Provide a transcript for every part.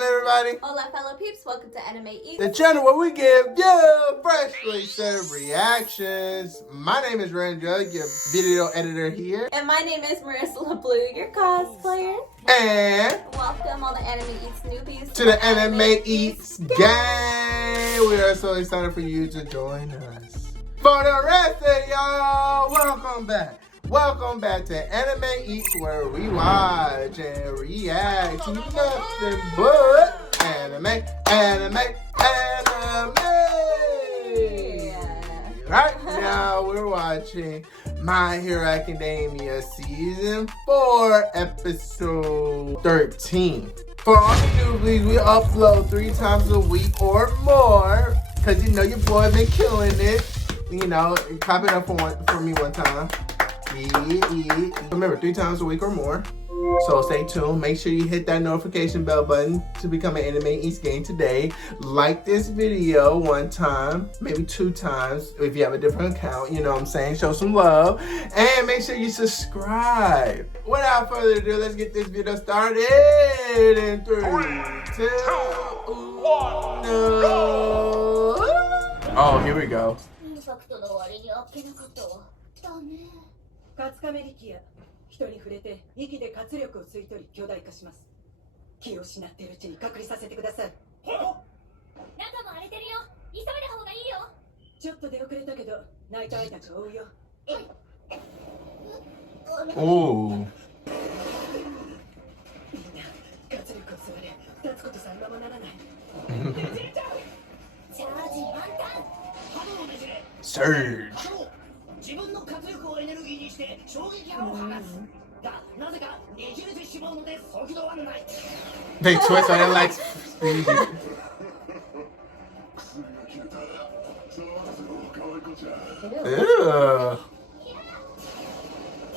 on, everybody? Hola, fellow peeps. Welcome to Anime Eats, The channel where we give you freshly served reactions. My name is Rendra, your video editor here. and my name is Marissa LeBlue, your cosplayer. And Welcome all the Anime Eats newbies to the Anime Eats gang. We are so excited for you to join us. For the rest of y'all, welcome back. Welcome back to Anime Eats, where we watch and react to nothing but anime. Right now, we're watching My Hero Academia Season 4, Episode 13. For all the newbies, we upload 3 times a week or more, because you know your boy been killing it. You know, cop it up for me one time. Yeah. Remember, 3 times a week or more. So stay tuned. Make sure you hit that notification bell button to become an Anime Eats gang today. Like this video 1 time, maybe 2 times if you have a different account. You know what I'm saying? Show some love. And make sure you subscribe. Without further ado, let's get this video started in 3, 2, 1. Oh, here we go. カツカメ力や人に触れて息で活力を吸い取り巨大化します。気を失っているうちに隔離させてください。中も荒れてるよ。急いだ方がいいよ。ちょっと出遅れたけど泣いた愛たちを追うよ。おお。みんな活力を吸われ立つことさえままならない。チャージ満タン。波動ねじれ。Surge. 自分の活力をエネルギーにして衝撃波を放つ。が、なぜかねじれてしまうので速度はない。They twist on it like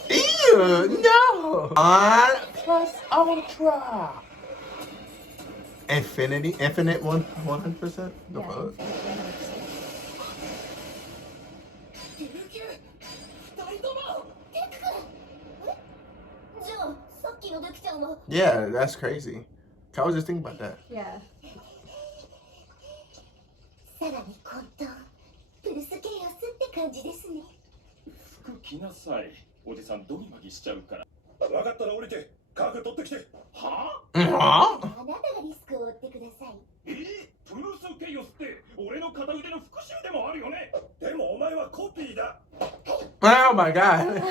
Ew, no! On plus ultra. Infinite 100%? The fuck? Yeah, that's crazy. I was just thinking about that. Yeah. さらに混沌プルスケアスって感じですね。服着なさい。おじさんドギマギしちゃうから。分かったら降りてカード取ってきて。はあなたがリスクを負ってください。プルスケイオスって俺の片腕の復讐でもあるよね。でもお前はコピーだ。 Oh my god.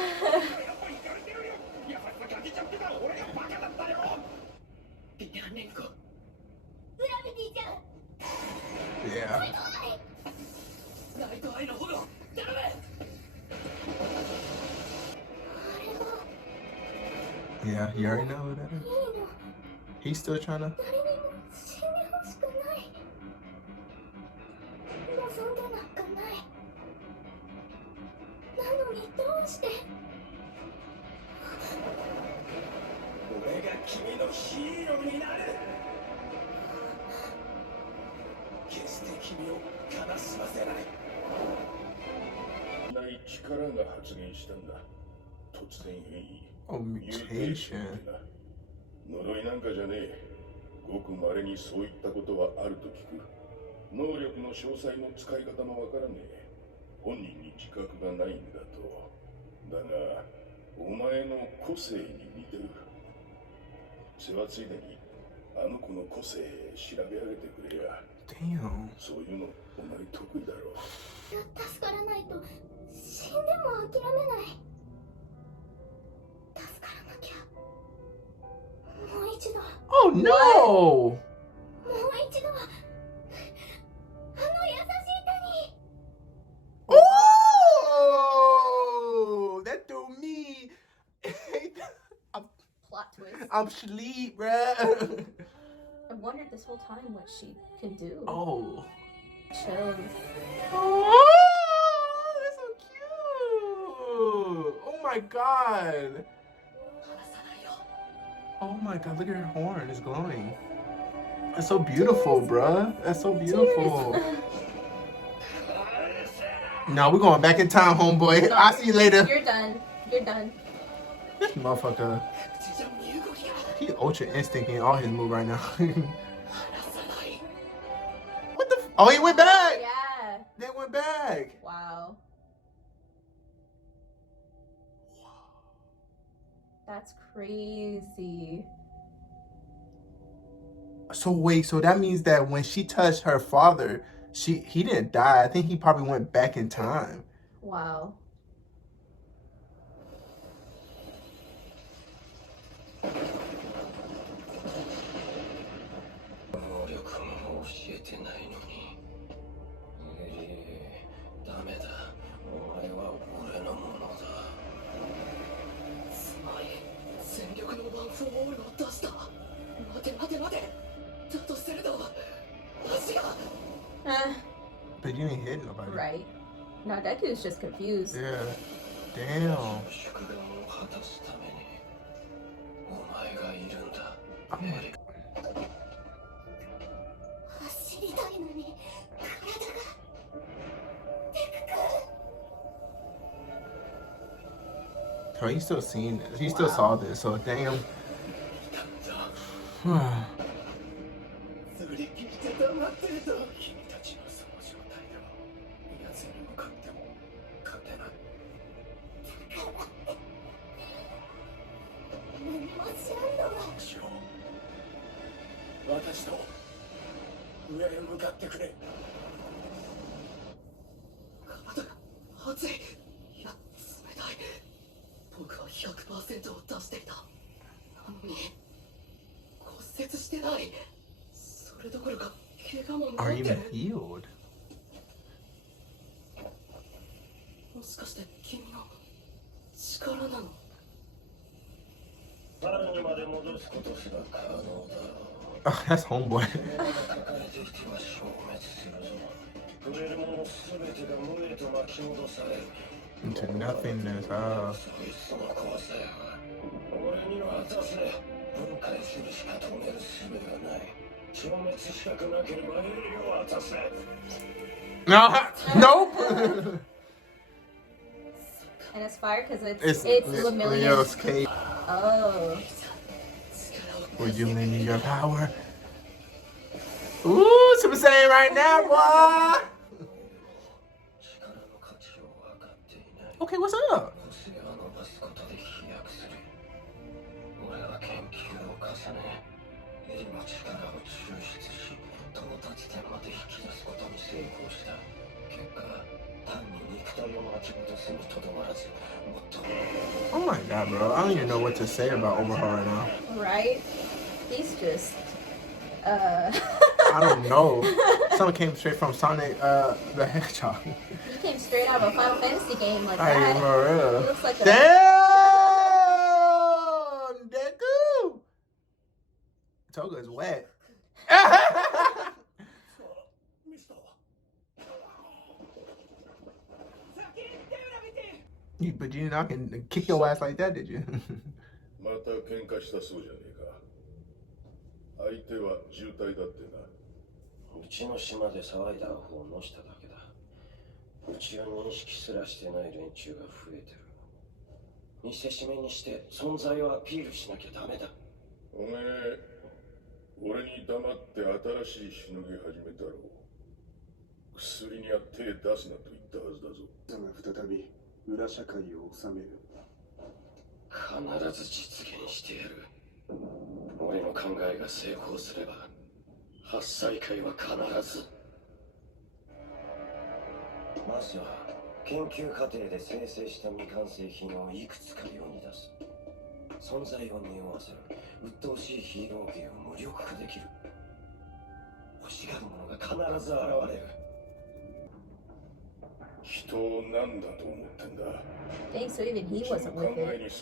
Yeah. Yeah, you already know who that is. He's still trying to. Oh, mutation. 呪いなんかじゃねえ。ごく稀にそういったことはあると聞く。能力の詳細の使い方もわからねえ。本人に自覚がないんだと。だが、お前の個性に似てる。世話ついでにあの子の個性調べ上げてくれや。Damn. そういうのお前得意だろ。助からないと死んでも諦めない。助からなきゃ。もう一度。Oh no! もう一度。あの優しい手に。Oh! That threw me. Plot twist. I'm asleep, bruh. I wondered this whole time what she can do. Oh. Chills. Oh, that's so cute. Oh my god. Oh my god, look at her horn. It's glowing. That's so beautiful, bruh. That's so beautiful. No, we're going back in time, homeboy. I'll see you later. You're done. You're done. This motherfucker. He ultra instincting all his moves right now. Oh, he went back. Yeah. They went back. Wow. That's crazy. So wait, so that means that when she touched her father, he didn't die. I think he probably went back in time. Wow. But you ain't hit nobody. Right. No, that dude's just confused. Yeah. Damn. Oh my God. 走りたいのに体がでかく So he's still seeing this. He still saw this. So damn. Are you even healed? もしかして君の力なの？さらにまで戻すことすら可能だろう。 Oh, that's homeboy. 書かれていては消滅するぞ。触れるものすべてが無へと巻き戻される。 Into nothingness. Ah. そいつの怖さや。俺には果たせ分解するしか止める術がない。消滅したくなければ栄誉を渡せ。 Nope. And it's fire because it's Leo's Lemillion's. cave. Oh. Will you lend me your power? Ooh, Super Saiyan right now, boy. Okay, what's up? Oh my God, bro. I don't even know what to say about Omaha right now. Right? He's just, I don't know. Someone came straight from Sonic the Hedgehog. He came straight out of a Final Fantasy game like I that. am for real. He looks like a... Damn! Deku! Toga is wet. But you not gonna kick your ass like that, did you? また喧嘩したそうじゃねえか。相手は渋滞だってな。うちの島で騒いだアホをのしただけだ。うちを認識すらしてない連中が増えてる。見せしめにして存在をアピールしなきゃダメだ。おめえ、俺に黙って新しいしのぎ始めたろう。薬には手出すなと言ったはずだぞ。だが再び裏社会を治める。必ず実現してやる。俺の考えが成功すれば八歳会は必ず。まずは研究過程で生成した未完成品をいくつか世に出す。存在を匂わせる鬱陶しいヒーロー芸を無力化できる。欲しがる者が必ず現れる。人を何だと思ってんだ。 Dang, so even he wasn't with it.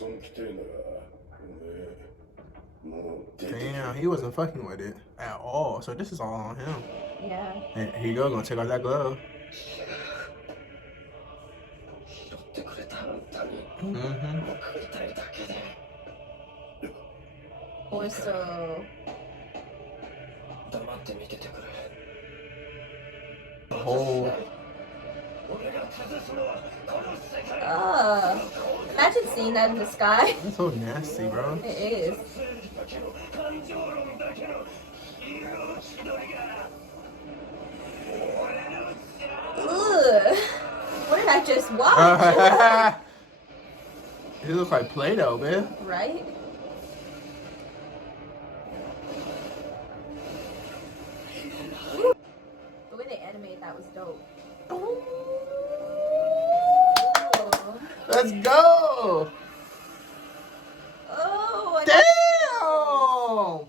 Damn, he wasn't fucking with it at all. So this is all on him. Yeah. And here you go, gonna take off that glove. Or so. Oh. Imagine seeing that in the sky. That's so nasty, bro. It is. Just watch. He looks like Play-Doh, man. Right? The way they animated that was dope. Let's go. Oh, Damn.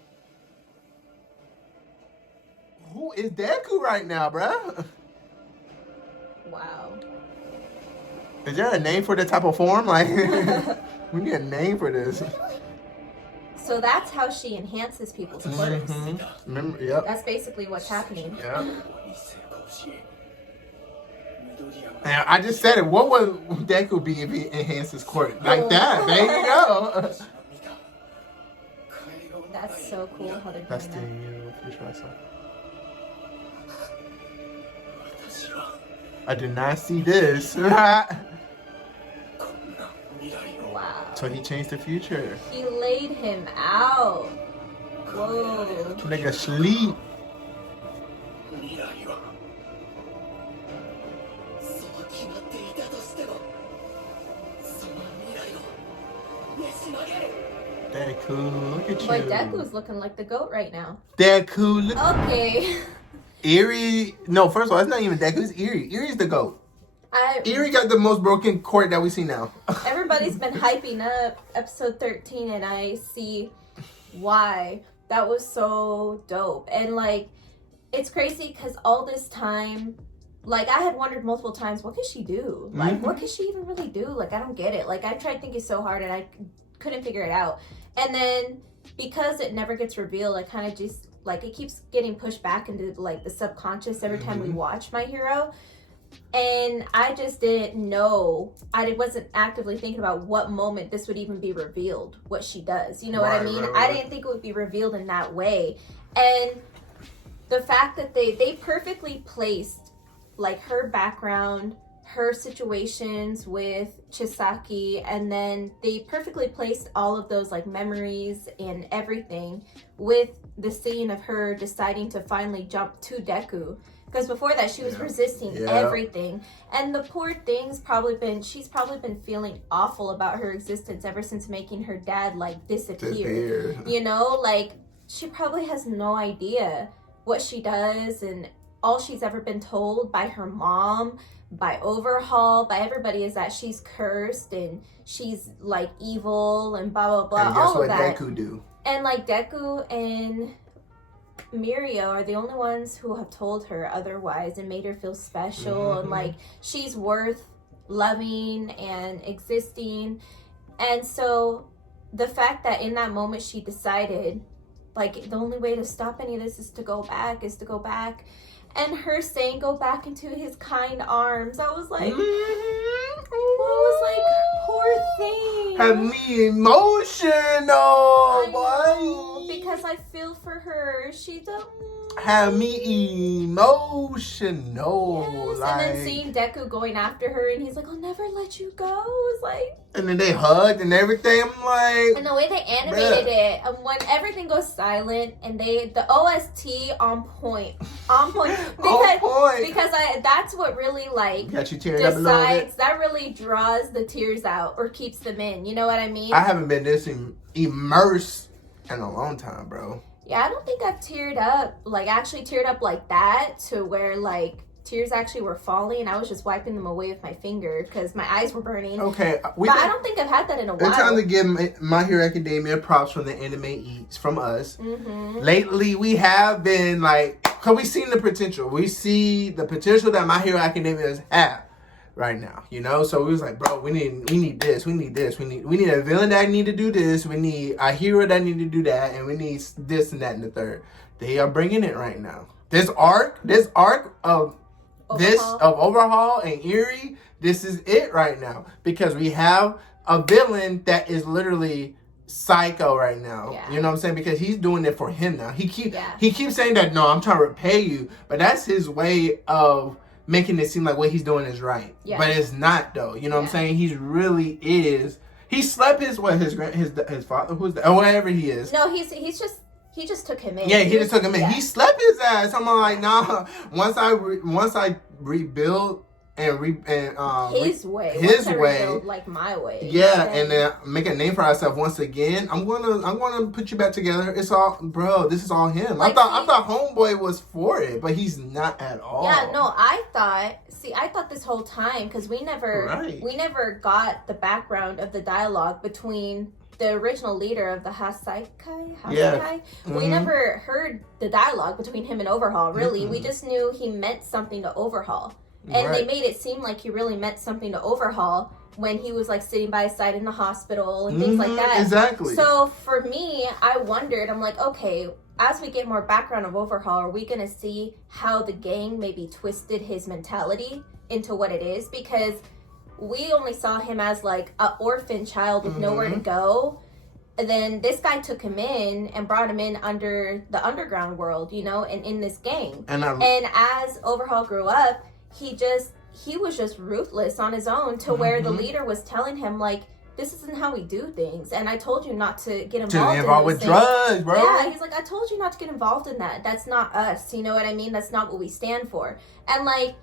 Who is Deku right now, bruh? wow. Is there a name for the type of form? Like, we need a name for this. So that's how she enhances people's quirks. Remember, yep. That's basically what's happening. Yeah. And I just said it. What would Deku be if he enhanced his quirk? Like that. There you go. That's so cool how they're That's doing the fish I saw. I did not see this. that. Wow. So he changed the future. He laid him out. Whoa. Nigga sleep. Deku, look at you. But Deku's looking like the GOAT right now. Deku, look. Okay. Eerie. No, first of all, it's not even Deku. It's Eerie. Eerie's the GOAT. Eerie got the most broken court that we see now. Everybody's been hyping up episode 13, and I see why. That was so dope. And, like, it's crazy because all this time, like, I had wondered multiple times, what could she do? Like, what could she even really do? Like, I don't get it. Like, I tried thinking so hard, and I couldn't figure it out. And then, because it never gets revealed, I kind of just, like, it keeps getting pushed back into, like, the subconscious every time we watch My Hero. And I just didn't know. I wasn't actively thinking about what moment this would even be revealed, what she does. You know what I mean? Right. I didn't think it would be revealed in that way. And the fact that they perfectly placed, like, her background, her situations with Chisaki, and then they perfectly placed all of those, like, memories and everything with the scene of her deciding to finally jump to Deku. Because before that, she was resisting everything. And the poor thing's she's probably been feeling awful about her existence ever since making her dad, like, disappear. You know, like, she probably has no idea what she does, and all she's ever been told by her mom, by Overhaul, by everybody is that she's cursed and she's, like, evil and blah, blah, blah. And guess all what of that. Deku do? And, like, Deku and Mirio are the only ones who have told her otherwise and made her feel special and, like, she's worth loving and existing. And so the fact that in that moment she decided, like, the only way to stop any of this is to go back, and her saying go back into his kind arms, I was like, poor thing. Have me emotional, boy. Because I feel for her. She's Have me emotional. Yes. Like, And then seeing Deku going after her, and he's like, I'll never let you go. It was like, and then they hugged and everything. I'm like, and the way they animated it, and when everything goes silent, and the OST on point, because that's what really, like, got you tearing up a little bit. that really draws the tears out or keeps them in. You know what I mean? I haven't been this immersed in a long time, bro. Yeah, I don't think I've teared up like that, to where, like, tears actually were falling and I was just wiping them away with my finger because my eyes were burning. Okay. But I don't think I've had that in a while. It's time to give My Hero Academia props from the anime eats from us. Lately, we have been, like, because we seen the potential. We see the potential that My Hero Academia have right now, you know. So we was like, bro, we need this, we need a villain that need to do this, we need a hero that need to do that, and we need this and that and the third. They are bringing it right now. This arc of Overhaul and Eerie, this is it right now, because we have a villain that is literally psycho right now. Yeah. You know what I'm saying? Because he's doing it for him now. He keeps saying that, no, I'm trying to repay you, but that's his way of making it seem like what he's doing is right. Yeah. But it's not, though. You know what I'm saying? He really is. He slept his father, who's that, or whatever he is. No, he just took him in. Yeah, he just took him in. He slept his ass. I'm like, nah. Once I rebuild his way. His Once I way. rebuild, like my way. Yeah, and then make a name for ourselves once again. I'm gonna put you back together. It's all, bro. This is all him. Like, I thought Homeboy was for it, but he's not at all. Yeah, no, I thought this whole time, because we never got the background of the dialogue between the original leader of the Hasaikai. Yeah. We never heard the dialogue between him and Overhaul, really. We just knew he meant something to Overhaul. And they made it seem like he really meant something to Overhaul when he was like sitting by his side in the hospital and things like that. Exactly. So for me, I wondered, I'm like, okay, as we get more background of Overhaul, are we going to see how the gang maybe twisted his mentality into what it is? Because we only saw him as like an orphan child with nowhere to go. And then this guy took him in and brought him in under the underground world, you know, and in this gang. And as Overhaul grew up, he was just ruthless on his own to where the leader was telling him, like, this isn't how we do things. And I told you not to get involved with drugs, bro. Yeah, he's like, I told you not to get involved in that. That's not us. You know what I mean? That's not what we stand for. And, like,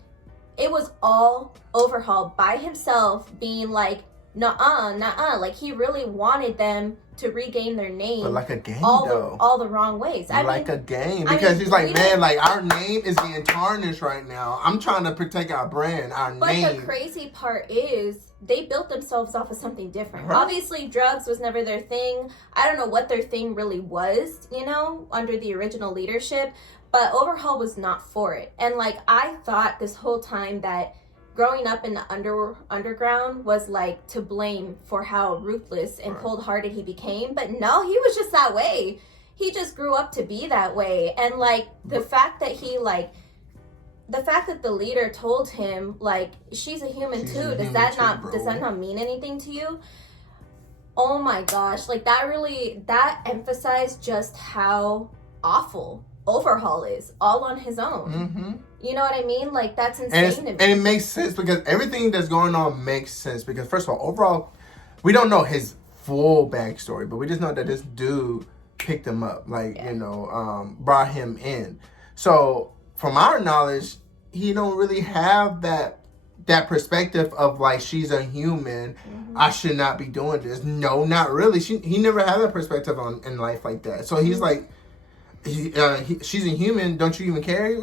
it was all Overhaul by himself being like, nuh-uh. Like, he really wanted them to regain their name. But like a game, all the wrong ways. A game. Because he's like, man, like, our name is being tarnished right now. I'm trying to protect our brand, our name. But the crazy part is they built themselves off of something different. Right. Obviously, drugs was never their thing. I don't know what their thing really was, you know, under the original leadership. But Overhaul was not for it. And, like, I thought this whole time that growing up in the underground was like to blame for how ruthless and cold-hearted he became. But no, he was just that way. He just grew up to be that way. And like the fact that the leader told him, like, she's a human too. Does that not mean anything to you? Oh my gosh. Like, that emphasized just how awful Overhaul is all on his own. You know what I mean? Like, that's insane to me. And it makes sense because everything that's going on makes sense. Because first of all, overall, we don't know his full backstory, but we just know that this dude picked him up, brought him in. So from our knowledge, he don't really have that perspective of like, she's a human. I should not be doing this. No, not really. He never had that perspective in life like that. So he's like, she's a human. Don't you even care?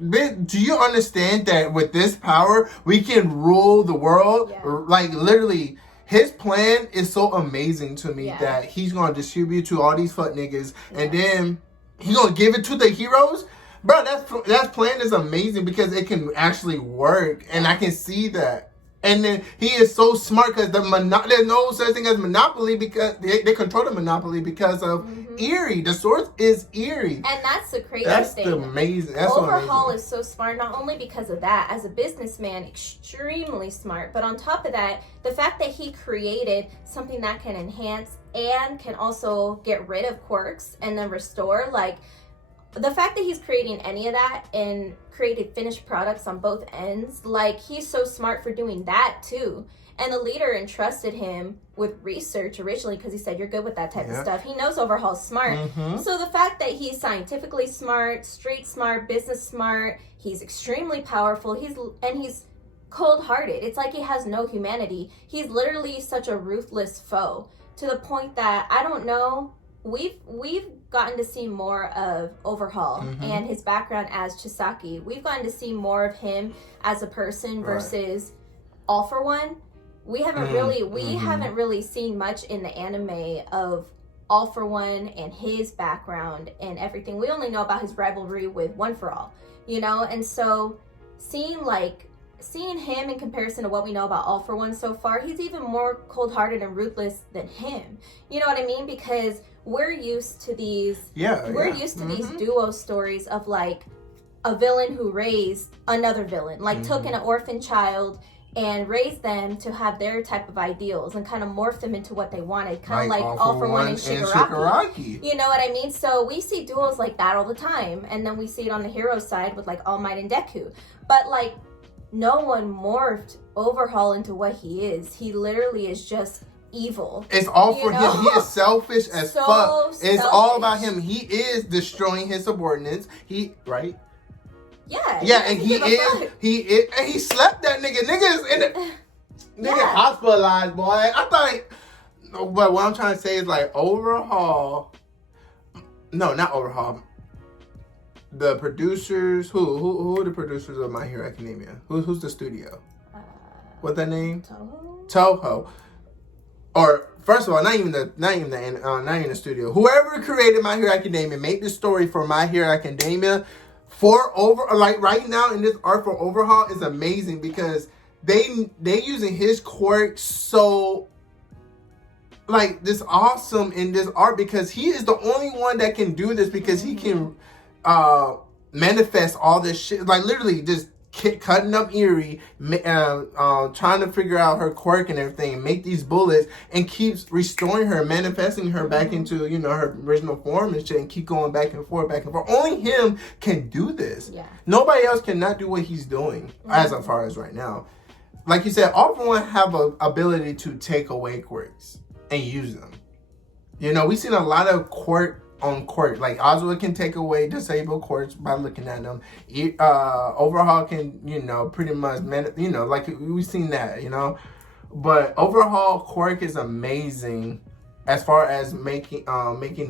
Do you understand that with this power, we can rule the world? Yeah. Like, literally, his plan is so amazing to me that he's going to distribute to all these fuck niggas, and then he's going to give it to the heroes. Bro, that plan is amazing because it can actually work, and I can see that. And then he is so smart because there's no such thing as monopoly because they control the monopoly because of Erie. The source is Erie. And that's the crazy thing. That's amazing. Overhaul is so smart, not only because of that, as a businessman, extremely smart, but on top of that, the fact that he created something that can enhance and can also get rid of quirks and then restore, like, the fact that he's creating any of that and created finished products on both ends, like, he's so smart for doing that too. And the leader entrusted him with research originally because he said, you're good with that type of stuff. He knows Overhaul's smart. So the fact that he's scientifically smart, street smart, business smart, he's extremely powerful, he's cold-hearted. It's like he has no humanity. He's literally such a ruthless foe to the point that, I don't know, we've gotten to see more of Overhaul and his background as Chisaki. We've gotten to see more of him as a person versus All For One. We haven't really seen much in the anime of All For One and his background and everything. We only know about his rivalry with One For All, you know? And so seeing him in comparison to what we know about All For One so far, he's even more cold-hearted and ruthless than him. You know what I mean? Because we're used to these these duo stories of like a villain who raised another villain, like took an orphan child and raised them to have their type of ideals and kind of morph them into what they wanted, kind of like All For One and Shigaraki. You know what I mean? So we see duos like that all the time, and then we see it on the hero side with like All Might and Deku. But like, no one morphed Overhaul into what he is. He literally is just evil. It's all for him. He is selfish as fuck. It's all about him. He is destroying his subordinates. Yeah. Yeah, and doesn't give a fuck. and he slept that nigga. Nigga is in the nigga Yeah. hospitalized, boy. I thought, but what I'm trying to say is like overhaul. No, not overhaul. The producers, who are the producers of My Hero Academia? Who's the studio? What's that name? Toho. Or first of all, not even the studio. Whoever created My Hero Academia made the story for My Hero Academia right now in this art for overhaul is amazing because they using his quirk so like this awesome in this art because he is the only one that can do this because he can manifest all this shit like literally just cutting up Eerie, trying to figure out her quirk and everything, and make these bullets, and keeps restoring her, manifesting her back into her original form and shit, and keep going back and forth. Only him can do this. Yeah. Nobody else cannot do what he's doing as far as right now. Like you said, all of them have a ability to take away quirks and use them. We've seen a lot of quirk on quirk. Like Oswald can take away disabled quirks by looking at them. Overhaul can, pretty much, like we've seen that, But overhaul quirk is amazing as far as making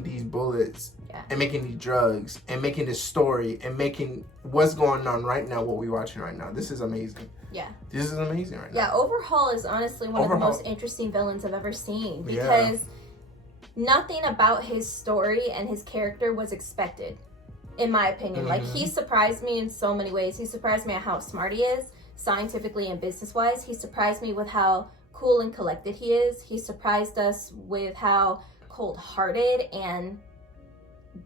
these bullets and making these drugs and making this story and making what's going on right now, what we're watching right now. This is amazing. Yeah. This is amazing right now. Yeah, Overhaul is honestly one of the most interesting villains I've ever seen because nothing about his story and his character was expected, in my opinion. Like, he surprised me in so many ways. He surprised me at how smart he is, scientifically and business-wise. He surprised me with how cool and collected he is. He surprised us with how cold-hearted and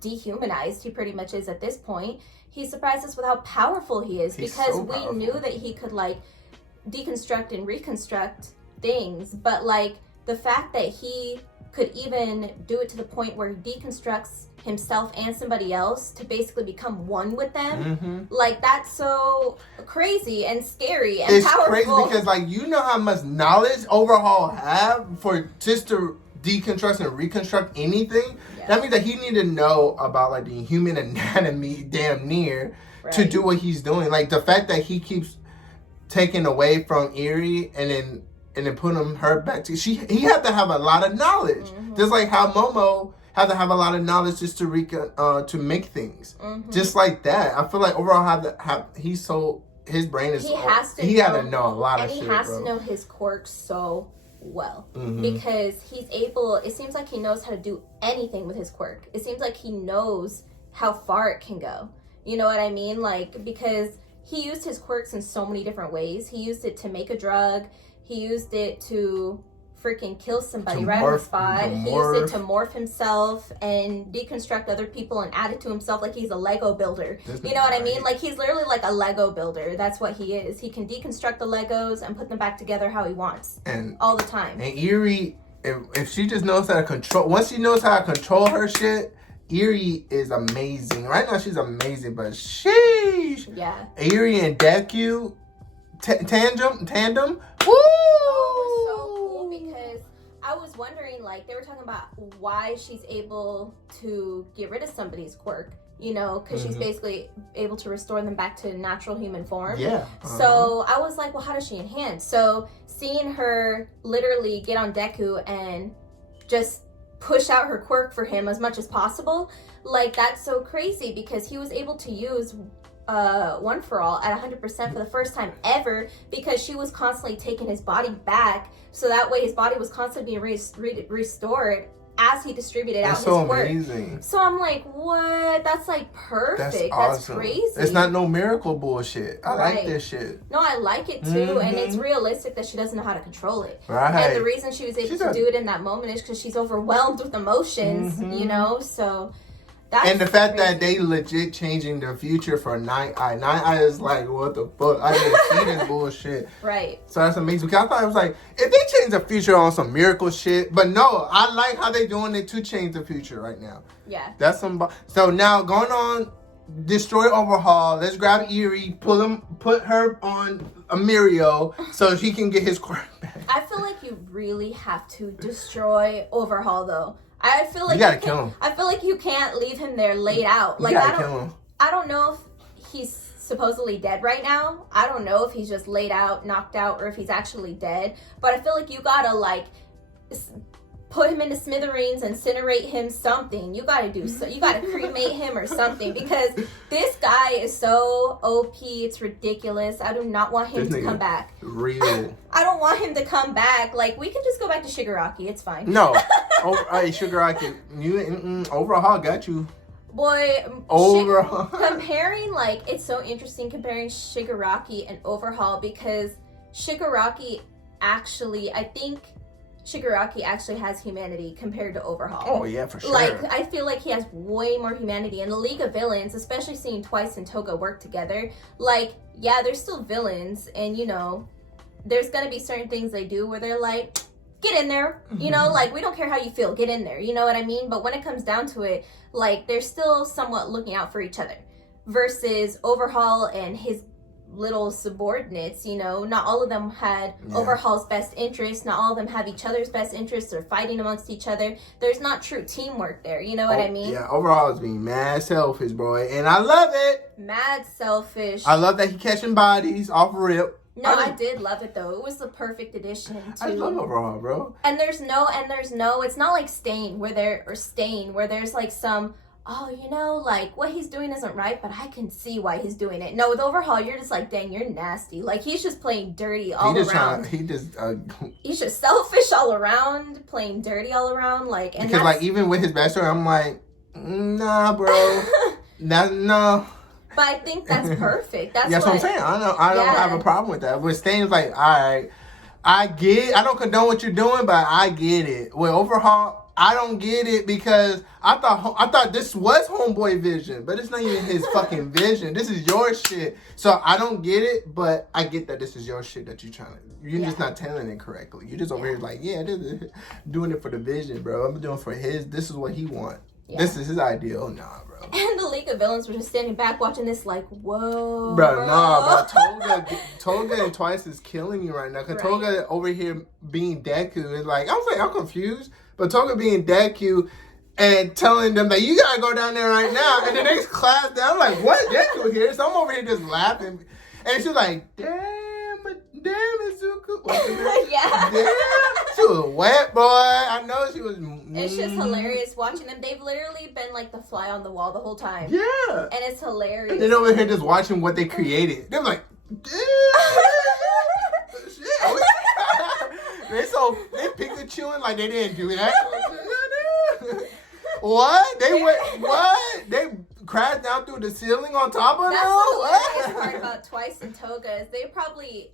dehumanized he pretty much is at this point. He surprised us with how powerful he is because we knew that he could, like, deconstruct and reconstruct things. But, like, the fact that he could even do it to the point where he deconstructs himself and somebody else to basically become one with them. Like, that's so crazy and scary and powerful. It's crazy because, like, how much knowledge Overhaul have for just to deconstruct and reconstruct anything. That means that he need to know about, like, the human anatomy damn near to do what he's doing. Like, the fact that he keeps taking away from Eerie and then putting her back to he had to have a lot of knowledge. Just like how Momo had to have a lot of knowledge just to make things. Just like that. I feel like Overall his brain is he had to know a lot of shit. And he has to know his quirks so well. Because it seems like he knows how to do anything with his quirk. It seems like he knows how far it can go. You know what I mean? Like, because he used his quirks in so many different ways. He used it to make a drug. He used it to freaking kill somebody right on the spot. He used it to morph himself and deconstruct other people and add it to himself like he's a Lego builder. You know what I mean? Like, he's literally like a Lego builder. That's what he is. He can deconstruct the Legos and put them back together how he wants. And all the time. And Eerie, if she just knows how to control, once she knows how to control her shit, Eerie is amazing. Right now she's amazing, but sheesh. Yeah. Eerie and Deku tandem. Woo! Oh, it was so cool because I was wondering, like, they were talking about why she's able to get rid of somebody's quirk, because she's basically able to restore them back to natural human form. Yeah. So I was like, well, how does she enhance? So seeing her literally get on Deku and just push out her quirk for him as much as possible, like, that's so crazy because he was able to use One for All at 100% for the first time ever because she was constantly taking his body back, so that way his body was constantly being restored as he distributed out his work. Amazing. So I'm like, what? That's like perfect. That's awesome. That's crazy. It's not no miracle bullshit. I like this shit. No, I like it too, and it's realistic that she doesn't know how to control it. Right. And the reason she was able to do it in that moment is because she's overwhelmed with emotions, so. And the fact that they legit changing the future for Night Eye. Night Eye is like, what the fuck? I didn't see this bullshit. Right. So that's amazing. Because I thought it was like, if they change the future on some miracle shit. But no, I like how they doing it to change the future right now. Yeah. That's some. So now going on, destroy Overhaul. Let's grab Eerie, put her on Amirio so he can get his quirk back. I feel like you really have to destroy Overhaul though. I feel like you gotta kill him. I feel like you can't leave him there laid out. Like, I don't know if he's supposedly dead right now. I don't know if he's just laid out, knocked out, or if he's actually dead. But I feel like you gotta like put him into smithereens, incinerate him, something. You gotta do so. You gotta cremate him or something, because this guy is so OP. It's ridiculous. I do not want him to come back. Real. I don't want him to come back. Like, we can just go back to Shigaraki. It's fine. No. Hey, Shigaraki, you overhaul got you. Boy, Overhaul. Comparing, like, it's so interesting comparing Shigaraki and Overhaul, because Shigaraki actually, I think Shigaraki actually has humanity compared to Overhaul. Oh, yeah, for sure. Like, I feel like he has way more humanity. In the League of Villains, especially seeing Twice and Toga work together, like, yeah, they're still villains, and, you know, there's gonna be certain things they do where they're like, get in there, you know, like, we don't care how you feel, get in there, you know what I mean? But when it comes down to it, like, they're still somewhat looking out for each other. Versus Overhaul and his little subordinates, you know, not all of them had Overhaul's best interest, not all of them have each other's best interests. They're fighting amongst each other. There's not true teamwork there, you know what I mean? Yeah, Overhaul is being mad selfish, boy, and I love it. Mad selfish. I love that he catching bodies off rip. No, I did love it though. It was the perfect addition to. I love Overhaul, bro. And there's no. It's not like Stain where there's like some. Oh, you know, like, what he's doing isn't right, but I can see why he's doing it. No, with Overhaul, you're just like, dang, you're nasty. Like, he's just playing dirty all around. He's just selfish all around, playing dirty all around. Like, and because, like, even with his backstory, I'm like, nah, bro. No. But I think that's perfect. That's what I'm saying. I don't have a problem with that. But Stain's like, all right, I don't condone what you're doing, but I get it. With Overhaul, I don't get it, because I thought this was Homeboy vision, but it's not even his fucking vision. This is your shit. So I don't get it, but I get that this is your shit that you're trying to. You're just not telling it correctly. You're just over here like, doing it for the vision, bro. I'm doing it for his. This is what he want. Yeah. This is his ideal. Nah, bro. And the League of Villains were just standing back watching this like, whoa. Bro, nah, bro. Toga and Twice is killing you right now. Because Toga over here being Deku is like, I'm confused. But Toga being Deku and telling them that you gotta go down there right now. And the next class down, I'm like, what? Deku here? So I'm over here just laughing. And she's like, damn, Izuku. Yeah. Damn. She was wet, boy. I know she was. It's just hilarious watching them. They've literally been like the fly on the wall the whole time. Yeah. And it's hilarious. And then over here just watching what they created. They're like, damn. Shit. They Pikachuing like they didn't do that. What? They crashed down through the ceiling on top of them? That's the hilarious part about Twice and Toga is they probably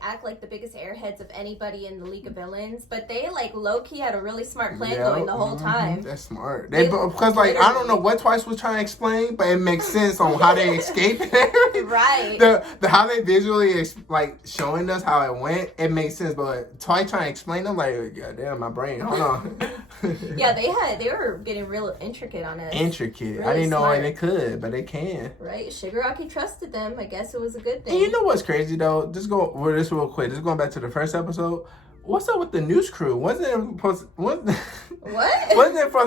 act like the biggest airheads of anybody in the League of Villains, but they like low-key had a really smart plan going the whole time. That's smart. Because like I don't know what Twice was trying to explain, but it makes sense on how they escaped it. Right. The how they visually like showing us how it went, it makes sense. But Twice trying to explain them, like, goddamn, my brain. Hold on. Yeah, they were getting real intricate on us. Intricate. Really I didn't know smart. they could, but they can. Right. What? Trusted them. I guess it was a good thing. And you know what's crazy though? Just go over this real quick. Just going back to the first episode. What's up with the news crew? Wasn't it from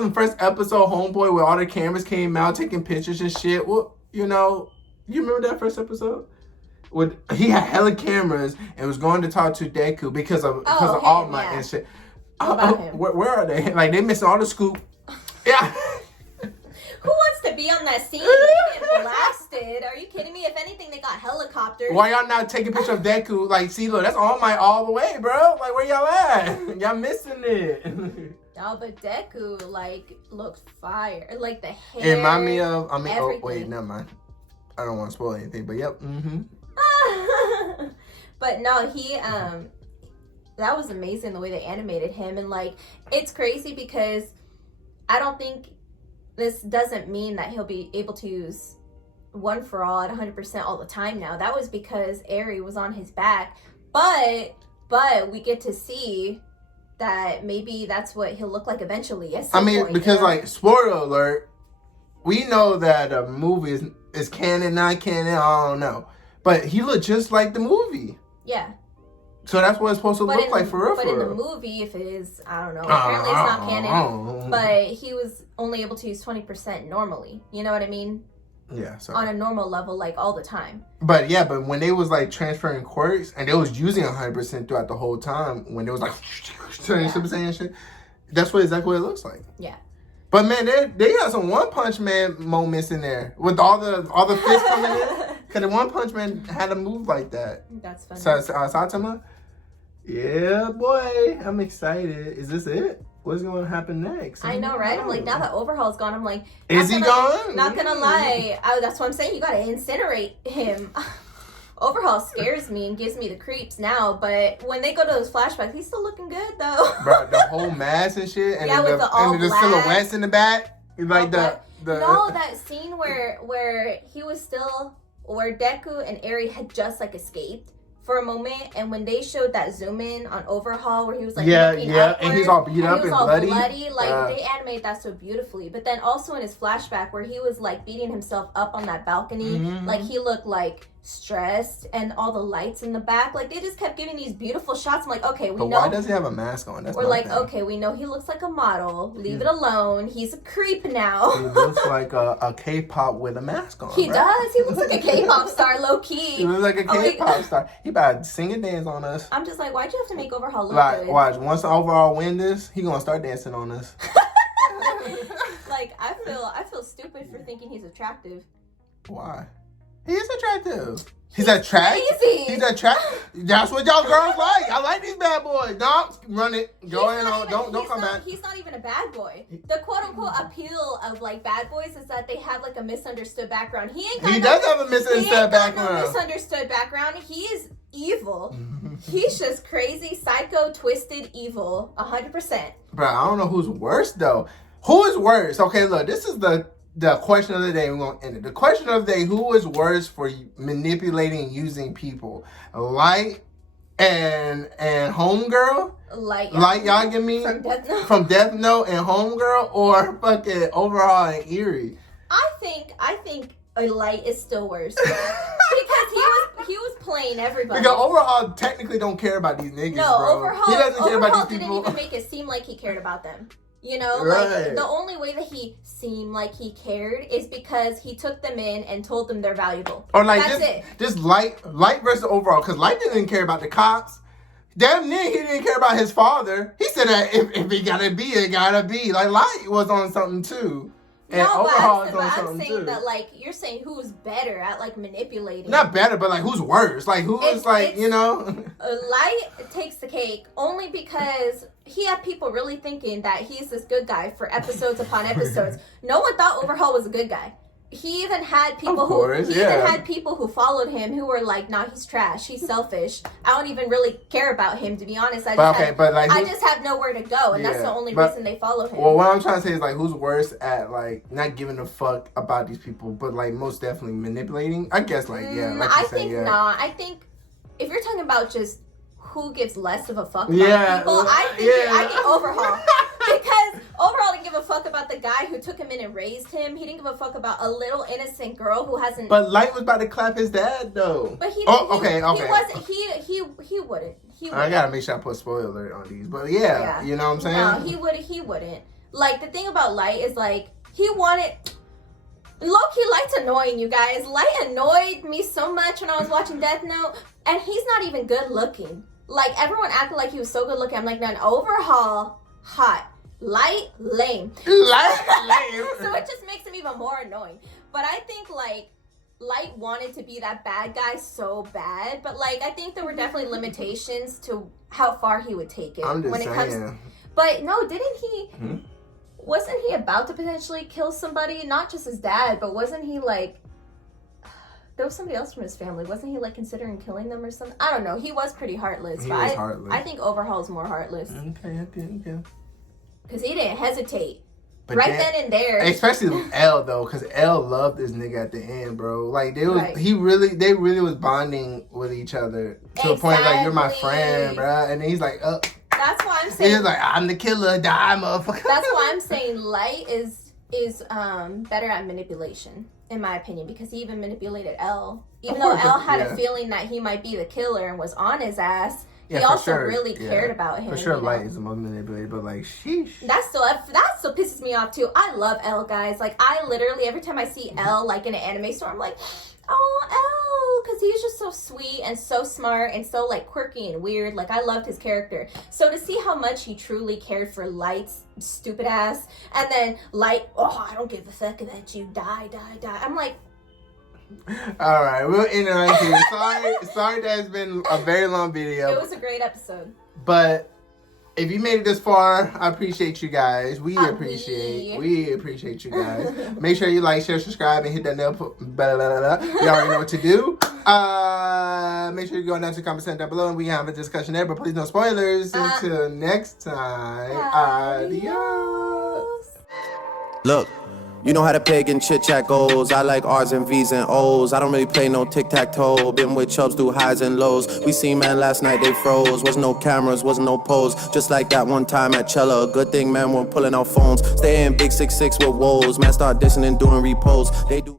the first episode Homeboy where all the cameras came out taking pictures and shit? Well, you know, you remember that first episode? He had hella cameras and was going to talk to Deku because of All Might and shit. Where are they? Like they missing all the scoop. Yeah. Who wants to be on that scene? They get blasted. Are you kidding me? If anything, they got helicopters. Why y'all not taking a picture of Deku? Like, see, look, that's All Might all the way, bro. Like, where y'all at? Y'all missing it. No, but Deku, like, looks fire. Like, the hair. It remind me of, everything. Oh, wait, never mind. I don't want to spoil anything, but yep, But no, that was amazing the way they animated him. And, like, it's crazy because I don't think this doesn't mean that he'll be able to use One for All at 100% all the time now. That was because Eri was on his back. But we get to see that maybe that's what he'll look like eventually. Because, like, spoiler alert, we know that a movie is canon, not canon, I don't know. But he looked just like the movie. Yeah. So that's what it's supposed to look like for real. But in the movie, if it is, I don't know. Apparently it's not canon. But he was only able to use 20% normally. You know what I mean? Yeah, so. on a normal level, like all the time. But yeah, but when they was like transferring quirks and they was using 100% throughout the whole time, when they was like turning Super Saiyan shit, that's exactly what it looks like. Yeah. But man, they got some One Punch Man moments in there with all the fists coming in. Cause the One Punch Man had a move like that. That's funny. So Saitama, yeah, boy, I'm excited. Is this it? What's going to happen next? I know, right? I'm like, now that Overhaul's gone, I'm like, is he gone? Not gonna lie, that's what I'm saying. You gotta incinerate him. Overhaul scares me and gives me the creeps now, but when they go to those flashbacks, he's still looking good though. Bro, the whole mask and shit, and yeah, with the silhouettes in the back, like No, that scene where he was still, where Deku and Eri had just like escaped for a moment, and when they showed that zoom in on Overhaul where he was like looking upward, and he's all beat up and bloody, like they animated that so beautifully. But then also in his flashback where he was like beating himself up on that balcony, like he looked like stressed, and all the lights in the back, like they just kept giving these beautiful shots. I'm like, okay, we know. Why does he have a mask on? We're like, okay, we know he looks like a model. Leave it alone. He's a creep now. He looks like a K-pop with a mask on. He does. He looks like a K-pop star, low key. He looks like a K-pop star. He about to sing and dance on us. I'm just like, why'd you have to make Overhaul look like, good? Watch, once Overhaul win this, he gonna start dancing on us. Like, I feel stupid for thinking he's attractive. Why? He is attractive. He's attractive. Crazy. He's attractive. That's what y'all girls like. I like these bad boys. Don't run it. Go in on. Don't come back. He's not even a bad boy. The quote unquote appeal of like bad boys is that they have like a misunderstood background. He does have a misunderstood background. Misunderstood background. He is evil. He's just crazy, psycho, twisted, evil, 100%. Bro, I don't know who's worse though. Who is worse? Okay, look, this is the question of the day. We're gonna end it. The question of the day: who is worse for manipulating and using people? Light and Homegirl? Light Yagami from Death Note and Homegirl, or fucking Overhaul and Eri? I think Light is still worse because he was playing everybody. Because Overhaul technically don't care about these niggas. No, bro. Overhaul he doesn't care about these didn't people. even make it seem like he cared about them. You know, right. Like the only way that he seemed like he cared is because he took them in and told them they're valuable. Or like that's just Light versus Overhaul, because Light didn't care about the cops. Damn near he didn't care about his father. He said that if it gotta be, it gotta be. Like Light was on something too. And Overhaul is on something too. That like you're saying who's better at like manipulating. Not better, but like who's worse? Like who is like, you know? Light takes the cake only because he had people really thinking that he's this good guy for episodes upon episodes. No one thought Overhaul was a good guy. He even had people had people who followed him who were like, nah, he's trash. He's selfish. I don't even really care about him, to be honest. I just have nowhere to go, and that's the only reason they follow him. Well, what I'm trying to say is like, who's worse at like not giving a fuck about these people, but like most definitely manipulating? I guess like I think not. I think if you're talking about just who gives less of a fuck about people, I think Overhaul. Because Overhaul didn't give a fuck about the guy who took him in and raised him. He didn't give a fuck about a little innocent girl who hasn't. But Light was about to clap his dad though. But he wasn't. He wouldn't. I gotta make sure I put spoiler alert on these. But yeah, you know what I'm saying? No, he wouldn't. Like the thing about Light is like he wanted. Low-key, Light's annoying, you guys. Light annoyed me so much when I was watching Death Note, and he's not even good looking. Like everyone acted like he was so good looking. I'm like, man, Overhaul, hot. Light, lame. So it just makes him even more annoying. But I think like Light wanted to be that bad guy so bad, but like I think there were definitely limitations to how far he would take it. I'm just saying. But no, didn't he? Wasn't he about to potentially kill somebody? Not just his dad, but wasn't he like? There was somebody else from his family. Wasn't he like considering killing them or something? I don't know. He was pretty heartless. He was heartless. I think Overhaul's more heartless. Okay. Because he didn't hesitate. But then and there. Especially L though, because L loved this nigga at the end, bro. Like they really was bonding with each other to the point like you're my friend, bro. And then he's like, That's why I'm saying. He's like, I'm the killer, die, motherfucker. That's why I'm saying Light is better at manipulation, in my opinion, because he even manipulated L. Even though L had a feeling that he might be the killer and was on his ass, Yeah, he for also sure. really cared about him. For sure, you know? Light is emotionally manipulated, but like, sheesh. That still pisses me off too. I love L, guys. Like, I literally, every time I see L like in an anime store, I'm like, oh, L, because he's just so sweet and so smart and so like quirky and weird. Like, I loved his character. So to see how much he truly cared for Light's stupid ass, and then Light, I don't give a fuck about you, die. I'm like, all right, we'll end it right here. Sorry that it's been a very long video. it was a great episode. But if you made it this far, I appreciate you guys. We appreciate you guys. Make sure you like, share, subscribe, and hit that bell. You already know what to do. Make sure you go down to the comment section down below and we have a discussion there. But please no spoilers. Until next time, adios. Look, you know how the pagan chit chat goes. I like R's and V's and O's. I don't really play no tic-tac-toe. Been with chubs through highs and lows. We seen man last night, they froze. Wasn't no cameras, wasn't no pose. Just like that one time at Cella. Good thing man weren't pulling out phones. Stay in big 6'6" with woes. Man start dissing and doing repos. They do